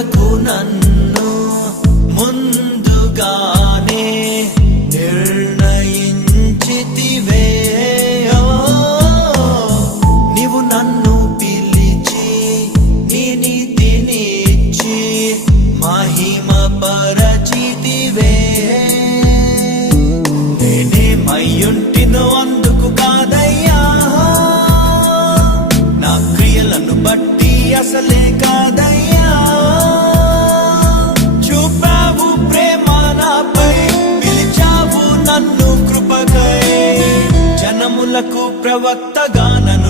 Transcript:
కొరకు నన్ను ముందుగానే నిర్ణయించితివే. నీవు నన్ను పిలిచి నీ నీతినిచ్చి మహిమ పరచితివే. నేనేమయ్యుంటినో అందుకు కాదయ్యా, నా క్రియలను బట్టి అసలే కాదయ్యా. చూపావు ప్రేమ నాపై, పిలిచావు నన్ను కృపకై. జనములకు ప్రవక్తగా నన్ను